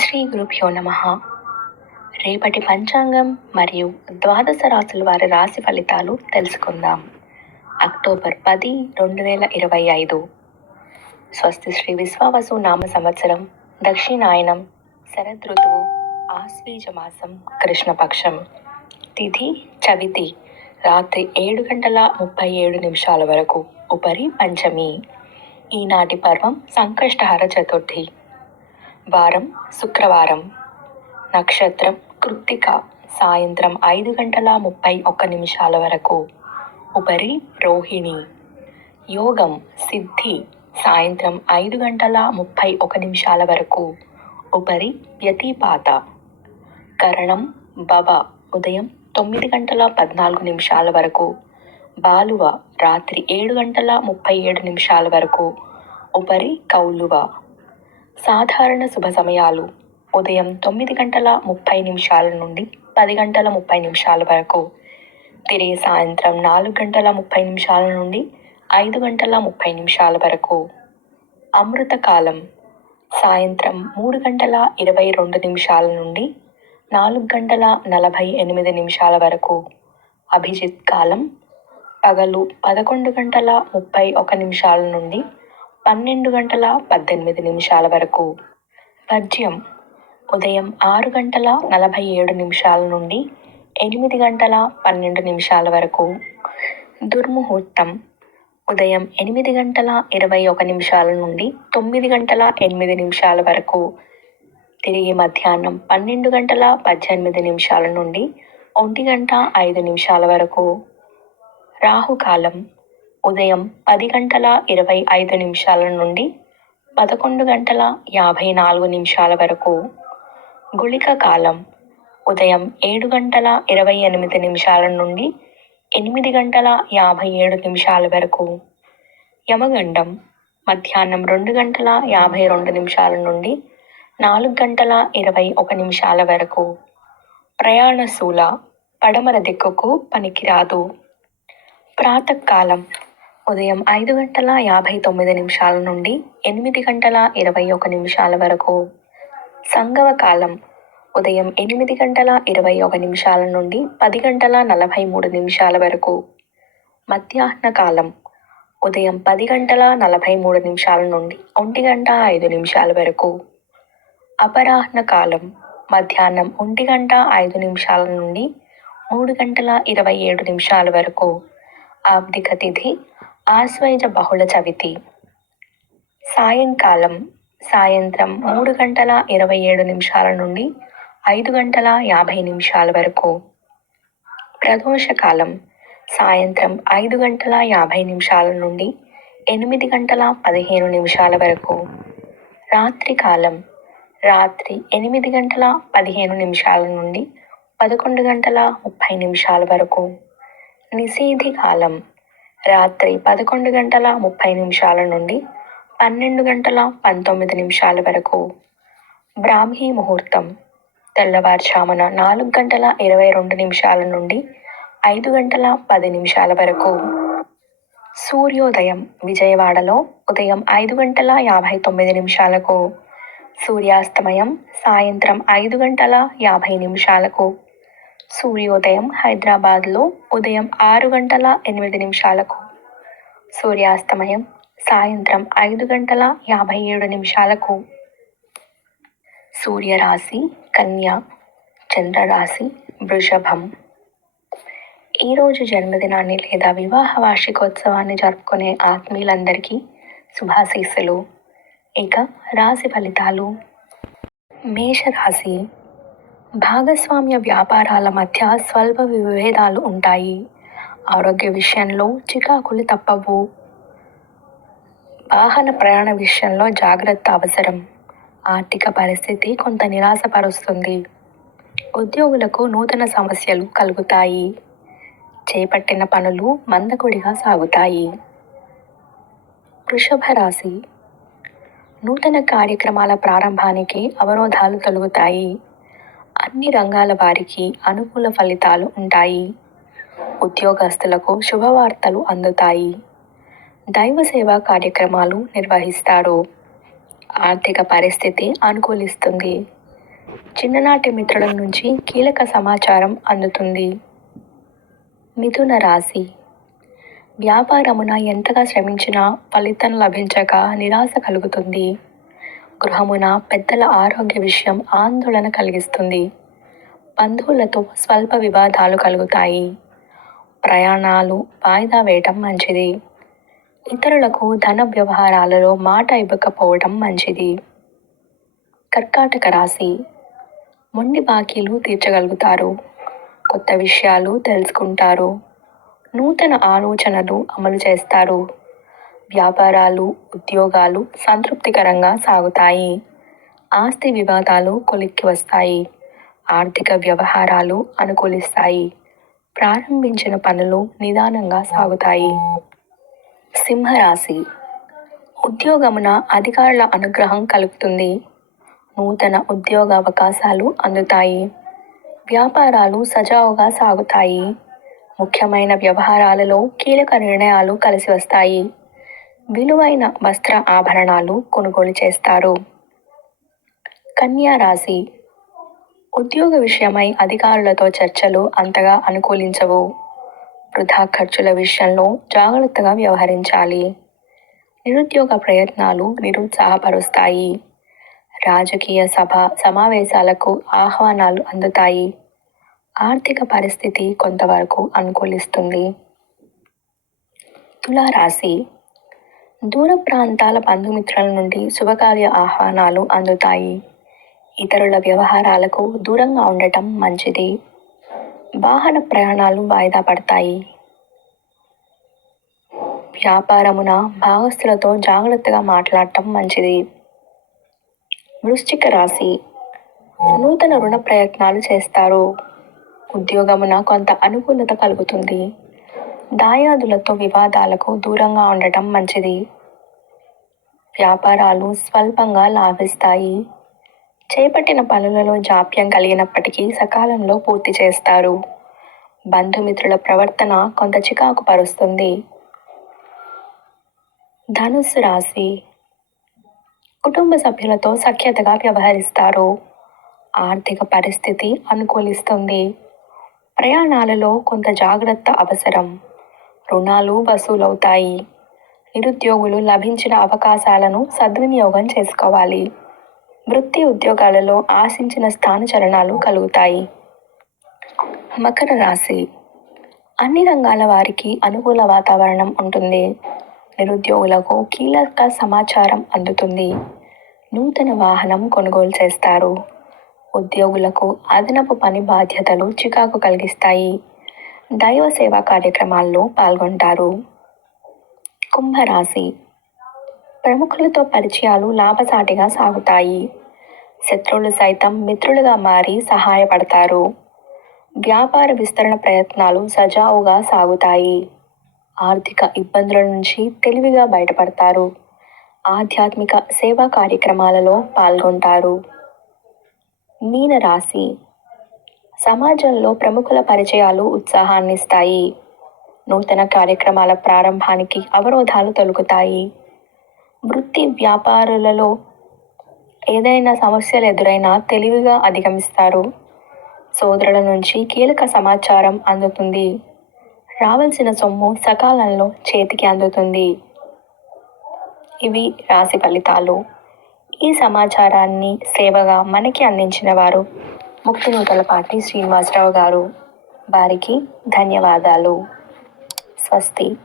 శ్రీ గురుభ్యో నమః. రేపటి పంచాంగం మరియు ద్వాదశ రాశుల వారి రాశి ఫలితాలు తెలుసుకుందాం. అక్టోబర్ 10, 2025. స్వస్తి శ్రీ విశ్వావసు నామ సంవత్సరం, దక్షిణాయనం, శరదృతువు, ఆశ్వీజ మాసం, కృష్ణపక్షం. తిథి చవితి, రాత్రి 7:37 వరకు. ఉపరి పంచమి. ఈనాటి పర్వం సంకష్టహర చతుర్థి. వారం శుక్రవారం. నక్షత్రం కృత్తిక, సాయంత్రం 5:31 వరకు. ఉపరి రోహిణి. యోగం సిద్ధి, సాయంత్రం 5:31 వరకు. ఉపరి వ్యతిపాత. కరణం భవ, ఉదయం 9:14 వరకు. బాలువ, రాత్రి 7:37 వరకు. ఉపరి కౌలువ. సాధారణ శుభ సమయాలు: ఉదయం 9:30 నుండి 10:30 వరకు. తిరిగి సాయంత్రం 4:30 నుండి 5:30 వరకు. అమృతకాలం సాయంత్రం 3:22 నుండి 4:48 వరకు. అభిజిత్ కాలం పగలు 11:31 నుండి 12:18 వరకు. వర్జ్యం ఉదయం 6:47 నుండి 8:12 వరకు. దుర్ముహూర్తం ఉదయం 8:21 నుండి 9:08 వరకు. తిరిగి మధ్యాహ్నం 12:18 నుండి 1:05 వరకు. రాహుకాలం ఉదయం 10:25 నుండి 11:54 వరకు. గుళిక కాలం ఉదయం 7:28 నుండి 8:57 వరకు. యమగండం మధ్యాహ్నం 2:52 నుండి 4:21 వరకు. ప్రయాణశూల పడమర దిక్కుకు పనికిరాదు. ప్రాతకాలం ఉదయం 5:59 నుండి 8:21 వరకు. సంగమ కాలం ఉదయం 8:21 నుండి 10:43 వరకు. మధ్యాహ్న కాలం ఉదయం 10:43 నుండి 1:05 వరకు. అపరాహ్న కాలం మధ్యాహ్నం 1:05 నుండి 3:27 వరకు. ఆబ్దిక తిథి ఆశ్వయుజ బహుళ చవితి. సాయంకాలం సాయంత్రం 3:27 నుండి 5:50 వరకు. ప్రదోషకాలం సాయంత్రం 5:50 నుండి 8:15 వరకు. రాత్రికాలం రాత్రి 8:15 నుండి 11:30 వరకు. నిషేధి కాలం రాత్రి 11:30 నుండి 12:19 వరకు. బ్రాహ్మీ ముహూర్తం తెల్లవారుజామున 4:22 నుండి 5:10 వరకు. సూర్యోదయం విజయవాడలో ఉదయం 5:59. సూర్యాస్తమయం సాయంత్రం 5:50. సూర్యోదయం హైదరాబాద్లో ఉదయం 6:08. సూర్యాస్తమయం సాయంత్రం 5:57. సూర్యరాశి కన్య, చంద్రరాశి వృషభం. ఈరోజు జన్మదినాన్ని లేదా వివాహ వార్షికోత్సవాన్ని జరుపుకునే ఆత్మీయులందరికీ శుభాశీస్సులు. ఇక రాశి ఫలితాలు. మేషరాశి భాగస్వామ్య వ్యాపారాల మధ్య స్వల్ప విభేదాలు ఉంటాయి. ఆరోగ్య విషయంలో చికాకులు తప్పవు. వాహన ప్రయాణ విషయంలో జాగ్రత్త అవసరం. ఆర్థిక పరిస్థితి కొంత నిరాశపరుస్తుంది. ఉద్యోగులకు నూతన సమస్యలు కలుగుతాయి. చేపట్టిన పనులు మందకొడిగా సాగుతాయి. వృషభ రాశి నూతన కార్యక్రమాల ప్రారంభానికి అవరోధాలు తొలగుతాయి. అన్ని రంగాల వారికి అనుకూల ఫలితాలు ఉంటాయి. ఉద్యోగస్తులకు శుభవార్తలు అందుతాయి. దైవ సేవా కార్యక్రమాలు నిర్వహిస్తారు. ఆర్థిక పరిస్థితి అనుకూలిస్తుంది. చిన్ననాటి మిత్రుల నుంచి కీలక సమాచారం అందుతుంది. మిథున రాశి. వ్యాపారమున ఎంతగా శ్రమించినా ఫలితం లభించక నిరాశ కలుగుతుంది. గృహమున పెద్దల ఆరోగ్య విషయం ఆందోళన కలిగిస్తుంది. బంధువులతో స్వల్ప వివాదాలు కలుగుతాయి. ప్రయాణాలు వాయిదా వేయటం మంచిది. ఇతరులకు ధన వ్యవహారాలలో మాట ఇవ్వకపోవడం మంచిది. కర్కాటక రాశి. మొండి బాకీలు తీర్చగలుగుతారు. కొత్త విషయాలు తెలుసుకుంటారు. నూతన ఆలోచనలు అమలు చేస్తారు. వ్యాపారాలు, ఉద్యోగాలు సంతృప్తికరంగా సాగుతాయి. ఆస్తి వివాదాలు కొలిక్కి వస్తాయి. ఆర్థిక వ్యవహారాలు అనుకూలిస్తాయి. ప్రారంభించిన పనులు నిదానంగా సాగుతాయి. సింహరాశి. ఉద్యోగమున అధికారుల అనుగ్రహం కలుగుతుంది. నూతన ఉద్యోగ అవకాశాలు అందుతాయి. వ్యాపారాలు సజావుగా సాగుతాయి. ముఖ్యమైన వ్యవహారాలలో కీలక నిర్ణయాలు కలిసి వస్తాయి. విలువైన వస్త్ర ఆభరణాలు కొనుగోలు చేస్తారు. కన్యా రాశి. ఉద్యోగ విషయమై అధికారులతో చర్చలు అంతగా అనుకూలించవు. వృధా ఖర్చుల విషయంలో జాగ్రత్తగా వ్యవహరించాలి. నిరుద్యోగ ప్రయత్నాలు నిరుత్సాహపరుస్తాయి. రాజకీయ సమావేశాలకు ఆహ్వానాలు అందుతాయి. ఆర్థిక పరిస్థితి కొంతవరకు అనుకూలిస్తుంది. తులారాశి. దూర ప్రాంతాల బంధుమిత్రుల నుండి శుభకార్య ఆహ్వానాలు అందుతాయి. ఇతరుల వ్యవహారాలకు దూరంగా ఉండటం మంచిది. వాహన ప్రయాణాలు వాయిదా పడతాయి. వ్యాపారమున భాగస్తులతో జాగ్రత్తగా మాట్లాడటం మంచిది. వృశ్చిక రాశి. నూతన రుణ ప్రయత్నాలు చేస్తారు. ఉద్యోగమున కొంత అనుకూలత కలుగుతుంది. దాయాదులతో వివాదాలకు దూరంగా ఉండటం మంచిది. వ్యాపారాలు స్వల్పంగా లాభిస్తాయి. చేపట్టిన పనులలో జాప్యం కలిగినప్పటికీ సకాలంలో పూర్తి చేస్తారు. బంధుమిత్రుల ప్రవర్తన కొంత చికాకు పరుస్తుంది. ధనుస్సు రాశి. కుటుంబ సభ్యులతో సఖ్యతగా వ్యవహరిస్తారు. ఆర్థిక పరిస్థితి అనుకూలిస్తుంది. ప్రయాణాలలో కొంత జాగ్రత్త అవసరం. రుణాలు వసూలవుతాయి. నిరుద్యోగులు లభించిన అవకాశాలను సద్వినియోగం చేసుకోవాలి. వృత్తి ఉద్యోగాలలో ఆశించిన స్థానచలనాలు కలుగుతాయి. మకర రాశి. అన్ని రంగాల వారికి అనుకూల వాతావరణం ఉంటుంది. నిరుద్యోగులకు కీలక సమాచారం అందుతుంది. నూతన వాహనం కొనుగోలు చేస్తారు. ఉద్యోగులకు అదనపు పని బాధ్యతలు చికాకు కలిగిస్తాయి. దైవ సేవా కార్యక్రమాల్లో పాల్గొంటారు. కుంభరాశి. ప్రముఖులతో పరిచయాలు లాభసాటిగా సాగుతాయి. శత్రువులు సైతం మిత్రులుగా మారి సహాయపడతారు. వ్యాపార విస్తరణ ప్రయత్నాలు సజావుగా సాగుతాయి. ఆర్థిక ఇబ్బందుల నుంచి తెలివిగా బయటపడతారు. ఆధ్యాత్మిక సేవా కార్యక్రమాలలో పాల్గొంటారు. మీన రాశి. సమాజంలో ప్రముఖుల పరిచయాలు ఉత్సాహాన్నిస్తాయి. నూతన కార్యక్రమాల ప్రారంభానికి అవరోధాలు తొలగుతాయి. వృత్తి వ్యాపారులలో ఏదైనా సమస్యలు ఎదురైనా తెలివిగా అధిగమిస్తారు. సోదరుల నుంచి కీలక సమాచారం అందుతుంది. రావాల్సిన సొమ్ము సకాలంలో చేతికి అందుతుంది. ఇవి రాశి ఫలితాలు. ఈ సమాచారాన్ని సేవగా మనకి అందించిన వారు ముక్తినూతలపాటి శ్రీనివాసరావు గారు. వారికి ధన్యవాదాలు. స్వస్తి.